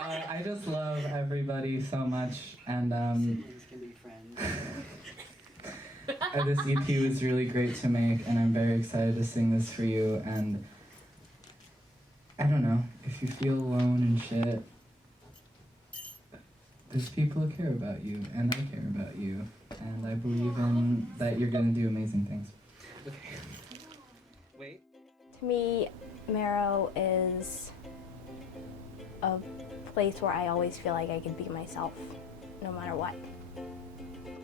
I just love everybody so much, and Siblings can be friends. this EP was really great to make, and I'm very excited to sing this for you. And I don't know, if you feel alone and shit, there's people who care about you, and I care about you, and I believe in that you're gonna do amazing things. Okay. Wait. To me, Marrow is a place where I always feel like I can be myself, no matter what.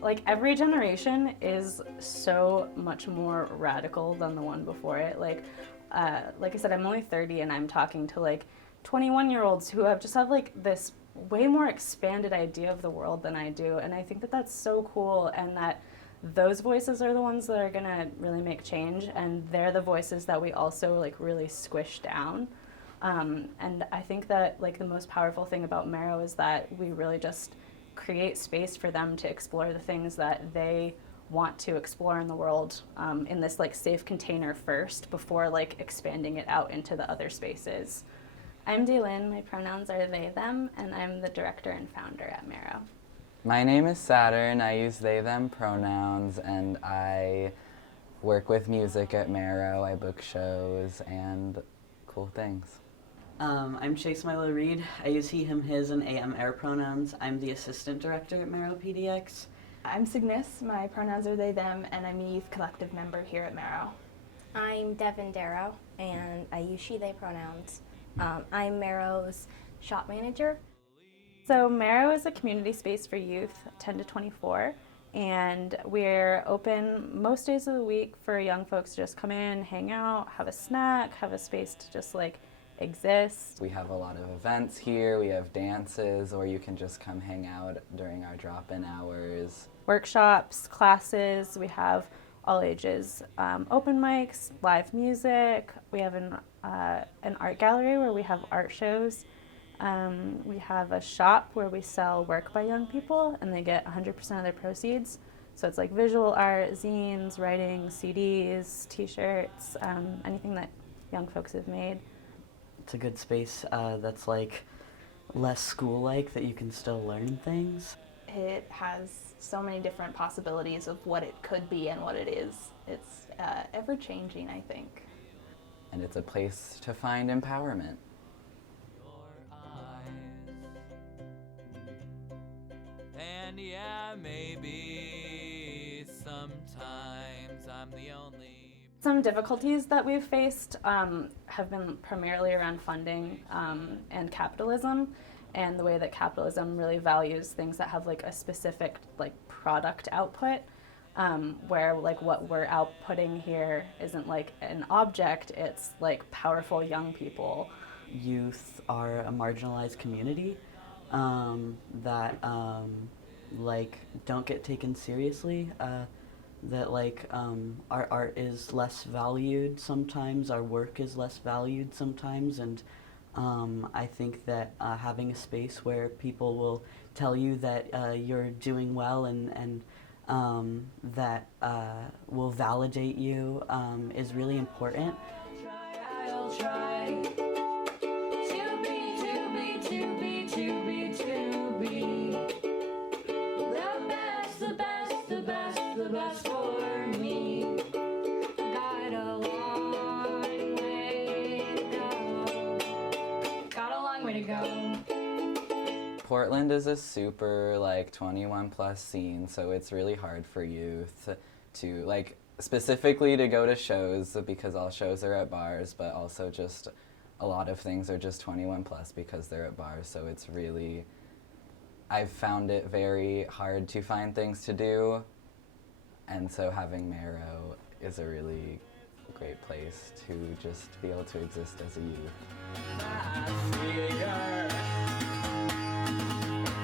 Like, every generation is so much more radical than the one before it. Like I said, I'm only 30 and I'm talking to like 21-year-olds who have like this way more expanded idea of the world than I do. And I think that that's so cool, and that those voices are the ones that are gonna really make change, and they're the voices that we also like really squish down. And I think that like the most powerful thing about Marrow is that we really just create space for them to explore the things that they want to explore in the world, in this like safe container first, before like expanding it out into the other spaces. I'm Daylin, my pronouns are they, them, and I'm the director and founder at Marrow. My name is Saturn, I use they, them pronouns, and I work with music at Marrow. I book shows and cool things. I'm Milo Reid. I use he, him, his, and am/er pronouns. I'm the assistant director at Marrow PDX. I'm Cygnus, my pronouns are they, them, and I'm a youth collective member here at Marrow. I'm Devin Darrow, and I use she, they pronouns. I'm Marrow's shop manager. So Marrow is a community space for youth 10 to 24, and we're open most days of the week for young folks to just come in, hang out, have a snack, have a space to just like exist. We have a lot of events here. We have dances, or you can just come hang out during our drop-in hours. Workshops, classes, we have all ages, open mics, live music. We have an art gallery where we have art shows. We have a shop where we sell work by young people, and they get 100% of their proceeds. So it's like visual art, zines, writing, CDs, t-shirts, anything that young folks have made. It's a good space that's like less school-like, that you can still learn things. It has so many different possibilities of what it could be and what it is. It's ever-changing, I think. And it's a place to find empowerment. And yeah, maybe sometimes I'm the only. Some difficulties that we've faced have been primarily around funding and capitalism, and the way that capitalism really values things that have like a specific like product output, where like what we're outputting here isn't like an object, it's like powerful young people. Youth are a marginalized community that like don't get taken seriously, that like our art is less valued sometimes, our work is less valued sometimes, and I think that having a space where people will tell you that you're doing well and that will validate you is really important. I'll try to be the best for me. Got a long way to go. Got a long way to go. Portland is a super like 21 plus scene, so it's really hard for youth to like specifically to go to shows, because all shows are at bars, but also just a lot of things are just 21 plus because they're at bars. So it's really, I've found it very hard to find things to do, and so having Marrow is a really great place to just be able to exist as a youth.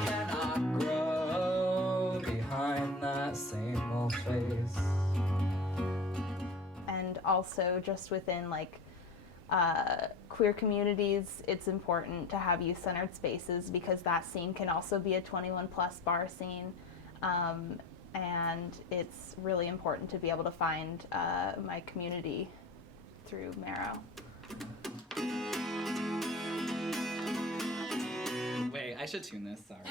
Cannot grow behind that same old face. And also just within like queer communities, it's important to have youth-centered spaces, because that scene can also be a 21 plus bar scene. And it's really important to be able to find my community through Marrow. I should tune this, sorry.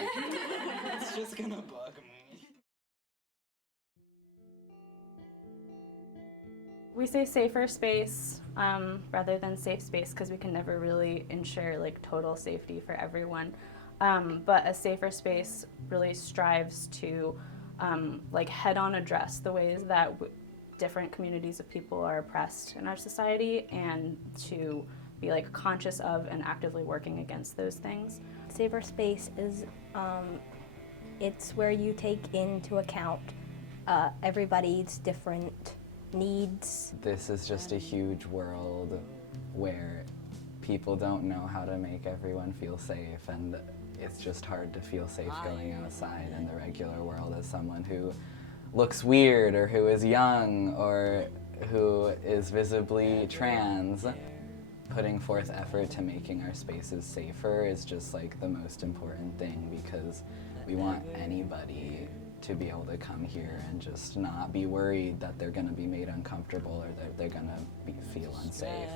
It's just gonna bug me. We say safer space rather than safe space because we can never really ensure like total safety for everyone. But a safer space really strives to like head-on address the ways that different communities of people are oppressed in our society, and to be like conscious of and actively working against those things. Safer space is it's where you take into account everybody's different needs. This is just a huge world where people don't know how to make everyone feel safe, and it's just hard to feel safe going outside in the regular world as someone who looks weird or who is young or who is visibly trans. Putting forth effort to making our spaces safer is just like the most important thing, because we want anybody to be able to come here and just not be worried that they're going to be made uncomfortable or that they're going to feel unsafe.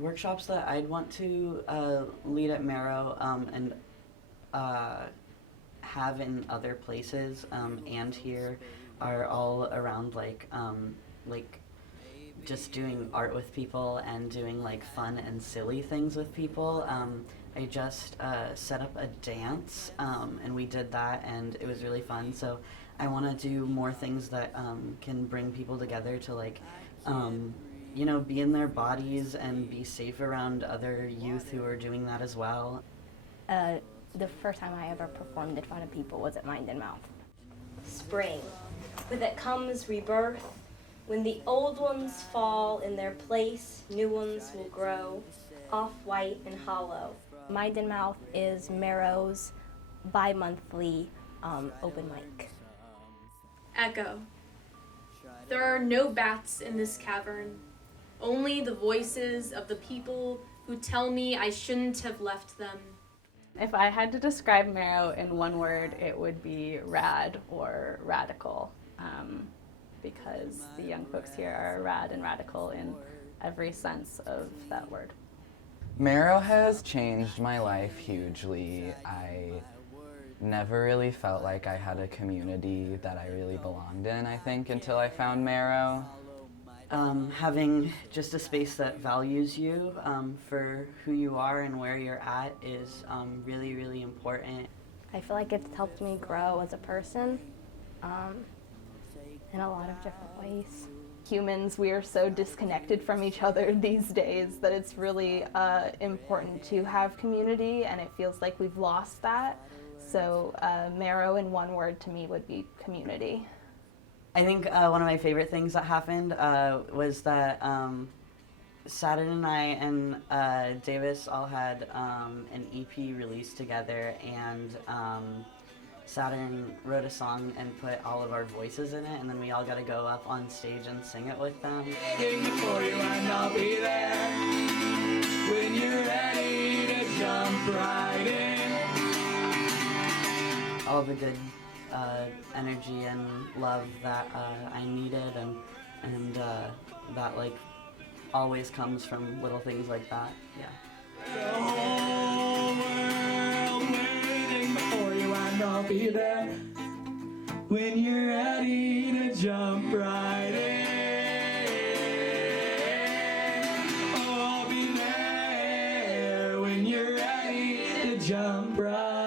Workshops that I'd want to lead at Marrow and have in other places and here are all around like just doing art with people and doing like fun and silly things with people. I just set up a dance and we did that and it was really fun. So I want to do more things that can bring people together to like you know, be in their bodies and be safe around other youth who are doing that as well. The first time I ever performed in front of people was at Mind and Mouth. Spring. With it comes rebirth. When the old ones fall in their place, new ones will grow, off-white and hollow. Mind and Mouth is Marrow's bi-monthly open mic. Echo. There are no bats in this cavern, only the voices of the people who tell me I shouldn't have left them. If I had to describe Marrow in one word, it would be rad or radical, because the young folks here are rad and radical in every sense of that word. Marrow has changed my life hugely. I never really felt like I had a community that I really belonged in, I think, until I found Marrow. Having just a space that values you for who you are and where you're at is really, really important. I feel like it's helped me grow as a person in a lot of different ways. Humans, we are so disconnected from each other these days that it's really important to have community, and it feels like we've lost that. So Marrow in one word to me would be community. I think one of my favorite things that happened was that Saturn and I and Davis all had an EP released together, and Saturn wrote a song and put all of our voices in it, and then we all got to go up on stage and sing it with them. For you and I'll be there when you're ready to jump right in. All the good energy and love that I needed, and that like always comes from little things like that. Yeah. The whole world waiting for you and I'll be there when you're ready to jump right in. Oh, I'll be there when you're ready to jump right in.